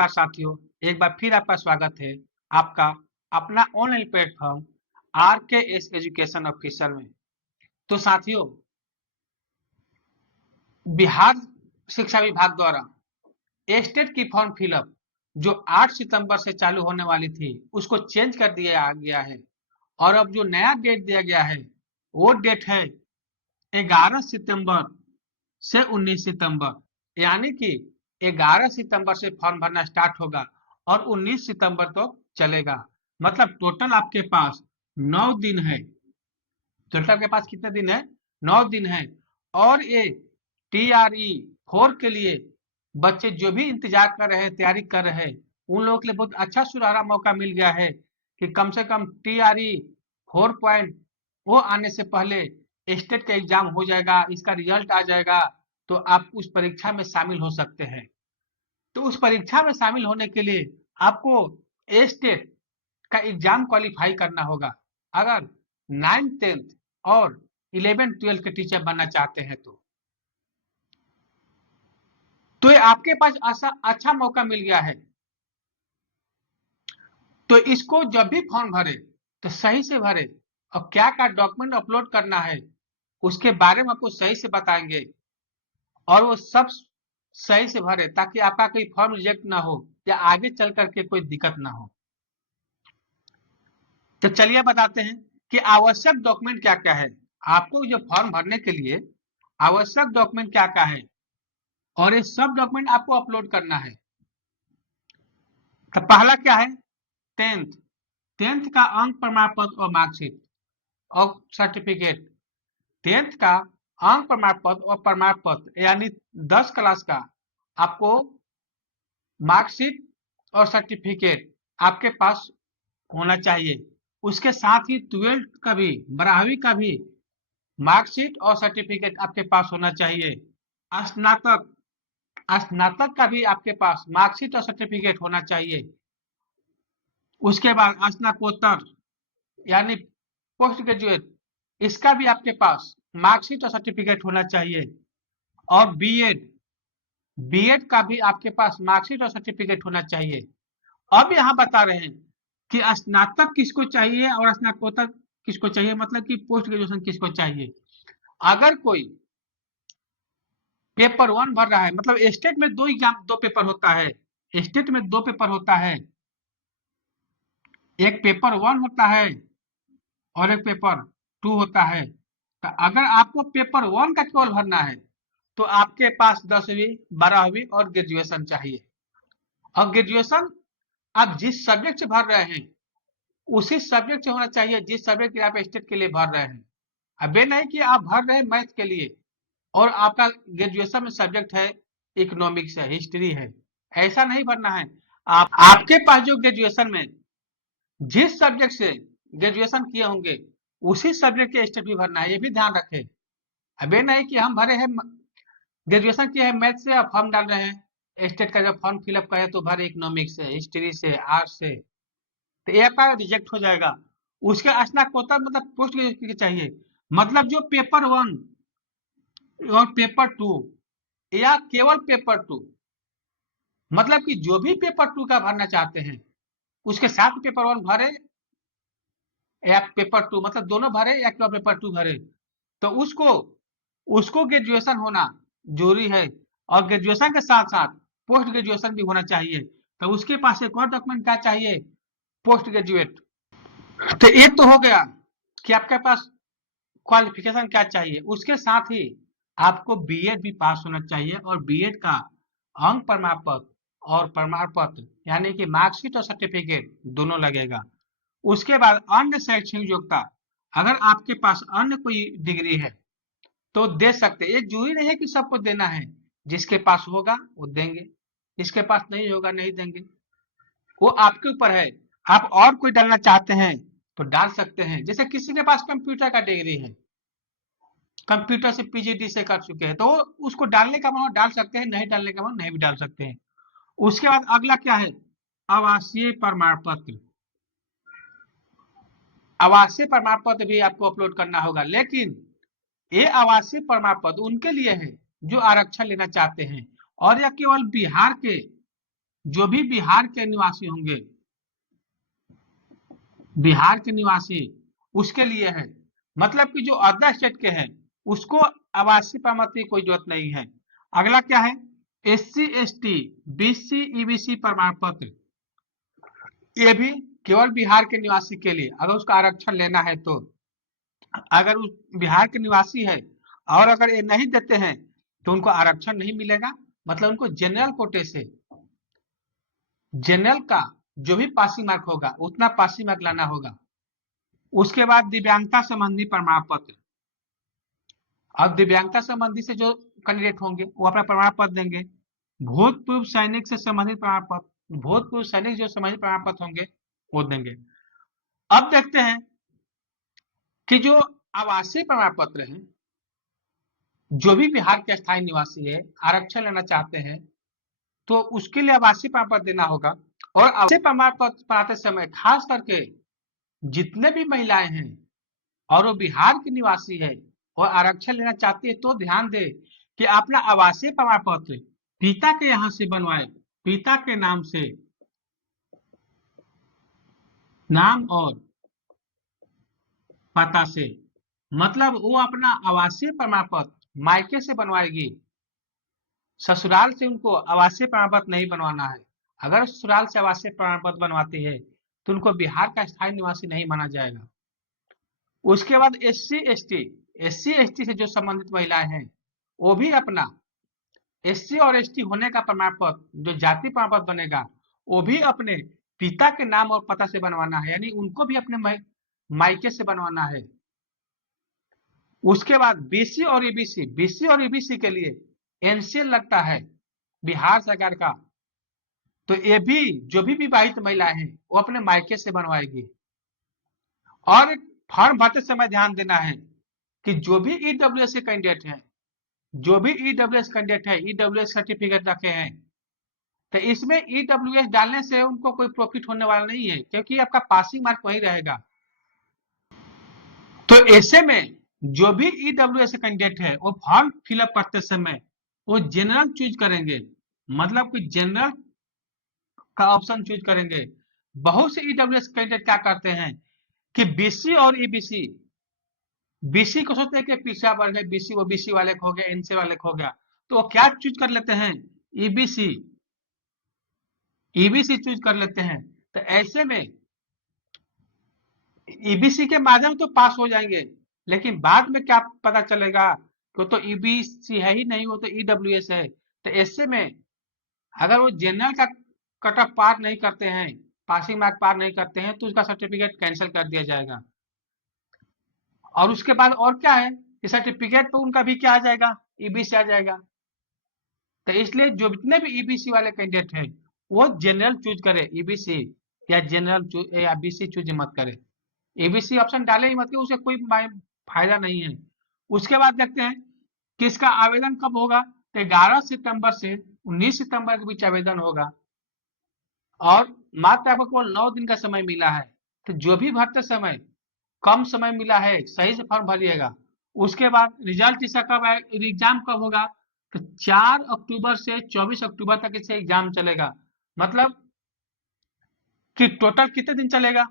नमस्कार साथियों, एक बार फिर आपका स्वागत है आपका अपना online platform RKS education official में। तो साथियों, बिहार शिक्षा विभाग द्वारा स्टेट की फॉर्म फिलअप जो 8 सितंबर से चालू होने वाली थी उसको चेंज कर दिया गया है और अब जो नया डेट दिया गया है वो डेट है 11 सितंबर से 19 सितंबर, यानी कि 11 सितंबर से फॉर्म भरना स्टार्ट होगा और 19 सितंबर तो चलेगा। मतलब टोटल आपके पास 9 दिन है। टोटल आपके पास कितने दिन है? 9 दिन है। और ये TRE 4 के लिए बच्चे जो भी इंतजार कर रहे हैं, तैयारी कर रहे हैं, उन लोगों के लिए बहुत अच्छा सुनहरा मौका मिल गया है कि कम से कम TRE 4 पॉइंट वो आने से पहले स्टेट का एग्जाम हो जाएगा, इसका रिजल्ट आ जाएगा, तो आप उस परीक्षा में शामिल हो सकते हैं। तो उस परीक्षा में शामिल होने के लिए आपको स्टेट का एग्जाम क्वालिफाई करना होगा। अगर 9th 10th और 11th 12th के टीचर बनना चाहते हैं तो ये आपके पास अच्छा मौका मिल गया है। तो इसको जब भी फॉर्म भरे तो सही से भरे और क्या क्या डॉक्यूमेंट अपलोड करना है उसके बारे में आपको सही से बताएंगे और वो सब सही से भरे ताकि आपका कोई फॉर्म रिजेक्ट ना हो या आगे चल करके कोई दिक्कत ना हो। तो चलिए बताते हैं कि आवश्यक डॉक्यूमेंट क्या क्या है। आपको जो फॉर्म भरने के लिए आवश्यक डॉक्यूमेंट क्या क्या है और ये सब डॉक्यूमेंट आपको अपलोड करना है। तो पहला क्या है? 10th 10th का अंक प्रमाण पत्र और मार्कशीट और सर्टिफिकेट। 10th का अंक प्रमाण पत्र और प्रमाण पत्र यानी 10 क्लास का आपको मार्कशीट और सर्टिफिकेट आपके पास होना चाहिए। उसके साथ ही 12th का भी 12वीं का भी मार्कशीट और सर्टिफिकेट आपके पास होना चाहिए। स्नातक स्नातक का भी आपके पास मार्कशीट और सर्टिफिकेट होना चाहिए। उसके बाद स्नातकोत्तर यानी पोस्ट ग्रेजुएट, इसका भी आपके पास मार्कशीट और सर्टिफिकेट होना चाहिए। और बीएड का भी आपके पास मार्कशीट और सर्टिफिकेट होना चाहिए। अब यहाँ बता रहे हैं कि स्नातक किसको चाहिए और स्नातकोत्तर किसको चाहिए, मतलब कि पोस्ट ग्रेजुएशन किसको चाहिए। अगर कोई पेपर 1 भर रहा है, मतलब स्टेट में दो पेपर होता है। स्टेट में 2 पेपर होता है, एक पेपर 1 होता है और एक पेपर 2 होता है। तो अगर आपको पेपर 1 का केवल भरना है तो आपके पास 10वीं 12वीं और ग्रेजुएशन चाहिए। और ग्रेजुएशन आप जिस सब्जेक्ट से भर रहे हैं उसी सब्जेक्ट से होना चाहिए जिस सब्जेक्ट के आप स्टेट के लिए भर रहे हैं। अब ये नहीं कि आप भर रहे हैं मैथ के लिए और आपका ग्रेजुएशन में सब्जेक्ट है इकोनॉमिक्स है, हिस्ट्री है, ऐसा नहीं भरना है। आपके पास जो ग्रेजुएशन में जिस सब्जेक्ट से ग्रेजुएशन किए होंगे उसी सब्जेक्ट के स्टेट भी भरना है, ये भी ध्यान रखें। अब ये नहीं कि हम भरे हैं ग्रेजुएशन किया है मैथ से, अब फॉर्म डाल रहे हैं स्टेट का, जब फॉर्म फिलअप करे तो भरे इकोनॉमिक्स से, हिस्ट्री से, आर्ट्स से, तो ये आपका रिजेक्ट हो जाएगा। उसके स्नातकोत्तर मतलब पोस्ट ग्रेजुएशन चाहिए, मतलब जो पेपर 1 और पेपर 2 या केवल पेपर 2, मतलब कि जो भी पेपर 2 का भरना चाहते हैं उसके साथ पेपर 1 भरे या पेपर 2, मतलब दोनों भरे या केवल पेपर 2 भरे, तो उसको उसको ग्रेजुएशन होना जरूरी है। और ग्रेजुएशन के साथ साथ पोस्ट ग्रेजुएशन भी होना चाहिए। तो उसके पास एक और डॉक्यूमेंट क्या चाहिए? Post graduate. तो ये तो हो गया कि आपके पास क्वालिफिकेशन क्या चाहिए। उसके साथ ही आपको बीएड भी पास होना चाहिए और बीएड का अंक प्रमाण पत्र और प्रमाण पत्र यानी कि मार्कशीट और सर्टिफिकेट दोनों लगेगा। उसके बाद अन्य शैक्षणिक योग्यता, अगर आपके पास अन्य कोई डिग्री है तो दे सकते। ये जरूरी नहीं है कि सबको देना है, जिसके पास होगा वो देंगे, जिसके पास नहीं होगा नहीं देंगे, वो आपके ऊपर है। आप और कोई डालना चाहते हैं तो डाल सकते हैं। जैसे किसी के पास कंप्यूटर का डिग्री है, कंप्यूटर से पीजीडी से कर चुके हैं, तो उसको डालने का मन डाल सकते हैं, नहीं डालने का मन नहीं भी डाल सकते हैं। उसके बाद अगला क्या है? आवासीय प्रमाण पत्र। आवासीय प्रमाण पत्र भी आपको अपलोड करना होगा, लेकिन ये आवासीय प्रमाण पत्र उनके लिए है जो आरक्षण लेना चाहते हैं और यह केवल बिहार के जो भी बिहार के निवासी होंगे, बिहार के निवासी, उसके लिए है। मतलब कि जो अदर स्टेट के हैं उसको आवासीय प्रमाण पत्र की कोई जरूरत नहीं है। अगला क्या है, SC ST BC EBC प्रमाण पत्र, ये भी केवल बिहार के निवासी के लिए, अगर उसका आरक्षण लेना है तो। अगर उस बिहार के निवासी है और अगर ये नहीं देते हैं तो उनको आरक्षण नहीं मिलेगा। मतलब उनको जनरल कोटे से, जनरल का जो भी पासिंग मार्क होगा उतना पासिंग मार्क लाना होगा। उसके बाद दिव्यांगता संबंधी प्रमाण पत्र, अब दिव्यांगता संबंधी से जो कैंडिडेट होंगे वो अपना प्रमाण पत्र देंगे। भूतपूर्व सैनिक से संबंधित प्रमाण पत्र, भूतपूर्व सैनिक जो संबंधित प्रमाण पत्र होंगे वो देंगे। अब देखते हैं कि जो आवासीय प्रमाण पत्र हैं, जो भी बिहार के स्थायी निवासी है आरक्षण लेना चाहते हैं तो उसके लिए आवासीय प्रमाण पत्र देना होगा। और आवासीय प्रमाण पत्र बनाते समय खास करके जितने भी महिलाएं हैं और वो बिहार की निवासी है और आरक्षण लेना चाहती है तो ध्यान दे कि अपना आवासीय प्रमाण पत्र पिता के यहाँ से बनवाए, पिता के नाम से, नाम और पता से। मतलब वो अपना आवासीय प्रमाण पत्र मायके से बनवाएगी, ससुराल से उनको आवासीय प्रमाण पत्र नहीं बनवाना है। अगर ससुराल से आवासीय प्रमाण पत्र बनवाती है तो उनको बिहार का स्थायी निवासी नहीं माना जाएगा। उसके बाद SC ST से जो संबंधित महिलाएं हैं वो भी अपना SC और ST होने का प्रमाण पत्र, जो जाति प्रमाण पत्र बनेगा, वो भी अपने पिता के नाम और पता से बनवाना है, यानी उनको भी अपने मायके से बनवाना है। उसके बाद BC और EBC के लिए NCL लगता है बिहार सरकार का, तो ये भी जो भी विवाहित महिलाएं हैं वो अपने मायके से बनवाएगी। और फॉर्म भरते समय ध्यान देना है कि जो भी EWS के कैंडिडेट हैं, जो भी EWS कैंडिडेट है, EWS सर्टिफिकेट रखे हैं, तो इसमें EWS डालने से उनको कोई प्रॉफिट होने वाला नहीं है, क्योंकि आपका पासिंग मार्क वही रहेगा। तो ऐसे में जो भी EWS कैंडिडेट है वो फॉर्म फिलअप करते समय वो जनरल चूज करेंगे, मतलब कि जनरल का ऑप्शन चूज करेंगे। बहुत से EWS कैंडिडेट क्या करते हैं कि BC और EBC, BC को सोचते हैं कि पिछड़ा वर्ग है, BC OBC वाले को हो गया, NC वाले को हो गया, तो वो क्या चूज कर लेते हैं, EBC चूज कर लेते हैं। तो ऐसे में EBC के माध्यम तो पास हो जाएंगे, लेकिन बाद में क्या पता चलेगा कि तो EBC है ही नहीं, वो तो EWS है। तो ऐसे में अगर वो जनरल का कट ऑफ पार नहीं करते हैं, पासिंग मार्क पार नहीं करते हैं, तो उसका सर्टिफिकेट कैंसिल कर दिया जाएगा। और उसके बाद और क्या है कि सर्टिफिकेट पे उनका भी क्या आ जाएगा, EBC आ जाएगा। तो इसलिए जो जितने भी EBC वाले कैंडिडेट हैं वो जनरल चूज करे, EBC या जनरल या BC चूज मत करे। EBC ऑप्शन डाले ही मत, कि उसे कोई फायदा नहीं है। उसके बाद देखते हैं कि इसका आवेदन कब होगा, तो 11 सितंबर से 19 सितंबर के बीच आवेदन होगा और मात्र आपको केवल 9 दिन का समय मिला है। तो जो भी भरते समय कम समय मिला है सही से फॉर्म भरिएगा। उसके बाद रिजल्ट इसका कब आए, एग्जाम कब होगा, तो 4 अक्टूबर से 24 अक्टूबर तक इसे एग्जाम चलेगा। मतलब कि टोटल कितने दिन चलेगा,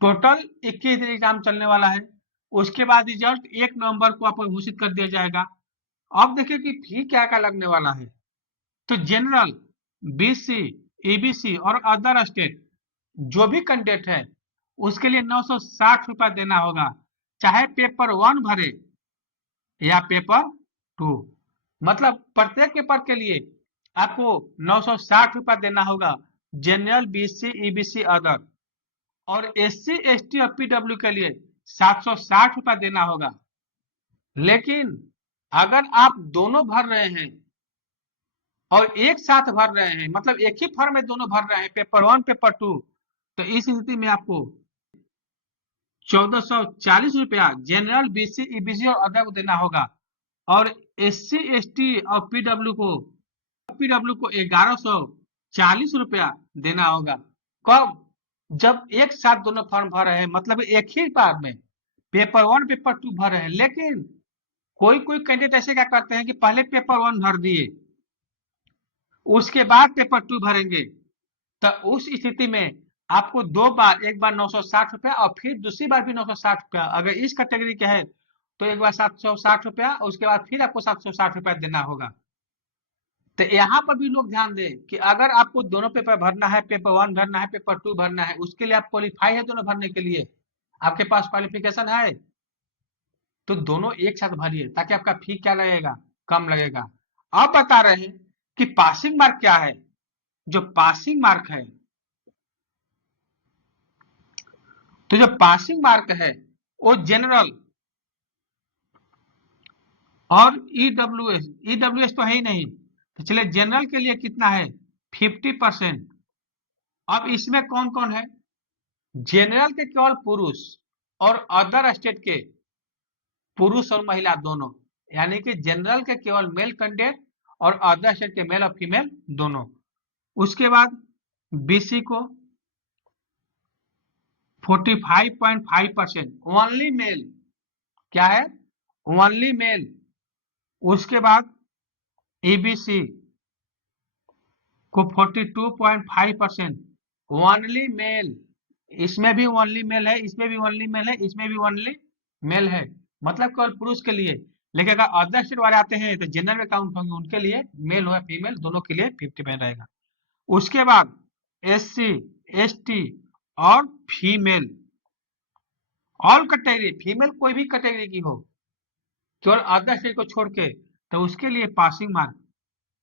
टोटल 21 दिन एग्जाम चलने वाला है। उसके बाद रिजल्ट 1 नवंबर को आपको घोषित कर दिया जाएगा। अब देखिए कि फी क्या क्या लगने वाला है। तो जनरल, BC, EBC और अदर स्टेट जो भी कैंडिडेट है उसके लिए 960 रुपया देना होगा, चाहे पेपर 1 भरे या पेपर 2। मतलब प्रत्येक पेपर के लिए आपको 960 रुपया देना होगा, जनरल, BC, EBC, अदर। और SC ST और PW के लिए 760 रुपया देना होगा। लेकिन अगर आप दोनों भर रहे हैं और एक साथ भर रहे हैं, मतलब एक ही फॉर्म में दोनों भर रहे हैं, पेपर 1 पेपर 2, तो इस स्थिति में आपको 1440 रुपया जनरल, BC, EBC और अदर को देना होगा। और SC ST और PW को 1140 रुपया देना होगा। कब, जब एक साथ दोनों फॉर्म भर रहे हैं, मतलब एक ही बार में पेपर 1 पेपर 2 भर रहे हैं। लेकिन कोई कोई कैंडिडेट ऐसे क्या करते हैं कि पहले पेपर 1 भर दिए उसके बाद पेपर 2 भरेंगे, तो उस स्थिति में आपको 2 बार, एक बार 960 रुपया और फिर दूसरी बार भी 960 रुपया। अगर इस कैटेगरी के है तो एक बार 760 रुपया, उसके बाद फिर आपको 760 रुपया देना होगा। तो यहाँ पर भी लोग ध्यान दें कि अगर आपको दोनों पेपर भरना है, पेपर 1 भरना है, पेपर 2 भरना है, उसके लिए आप क्वालिफाई है दोनों भरने के लिए, आपके पास क्वालिफिकेशन है, तो दोनों एक साथ भरिए ताकि आपका फी क्या लगेगा, कम लगेगा। अब बता रहे हैं कि पासिंग मार्क क्या है। जो पासिंग मार्क है, तो जो पासिंग मार्क है वो जनरल और ईडब्ल्यूएस तो है ही नहीं, तो चलिए जनरल के लिए कितना है, 50%। अब इसमें कौन कौन है, जनरल के केवल पुरुष और अदर स्टेट के पुरुष और महिला दोनों, यानी कि जनरल के केवल मेल कैंडिडेट और अदर स्टेट के मेल और फीमेल दोनों। उसके बाद बीसी को 45.5% ओनली मेल, क्या है, ओनली मेल। उसके बाद ईबीसी को 42.5% ओनली मेल, इसमें भी ओनली मेल है, इसमें भी ओनली मेल है, इसमें भी ओनली मेल है, मतलब केवल पुरुष के लिए। लेकिन अगर अदर स्टेट वाले आते हैं तो जनरल में काउंट होंगे, उनके लिए मेल हो या फीमेल दोनों के लिए 50% रहेगा। उसके बाद एससी, एसटी और फीमेल, ऑल कैटेगरी, फीमेल कोई भी कैटेगरी की हो, केवल अदर स्टेट को छोड़ के, तो उसके लिए पासिंग मार्क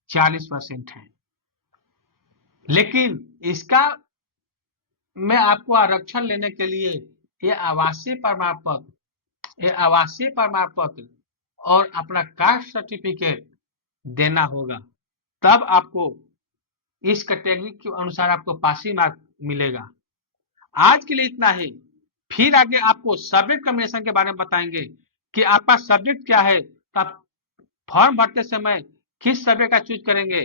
40% है। लेकिन इसका में आपको आरक्षण लेने के लिए ये आवासीय प्रमाण पत्र, ये आवासीय प्रमाण पत्र और अपना कास्ट सर्टिफिकेट देना होगा, तब आपको इस कैटेगरी के अनुसार आपको पासिंग मार्क मिलेगा। आज के लिए इतना ही, फिर आगे आपको सब्जेक्ट कॉम्बिनेशन के बारे में बताएंगे कि आपका सब्जेक्ट क्या है, तो आप फॉर्म भरते समय किस सब्जेक्ट का चूज करेंगे।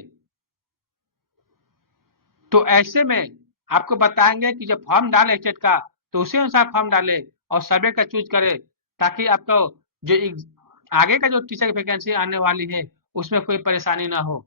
तो ऐसे में आपको बताएंगे कि जब फॉर्म डाले स्टेट का तो उसी अनुसार फॉर्म डाले और सब्जेक्ट का चूज करे, ताकि आपको जो आगे का जो टीचर की वैकेंसी आने वाली है उसमें कोई परेशानी ना हो।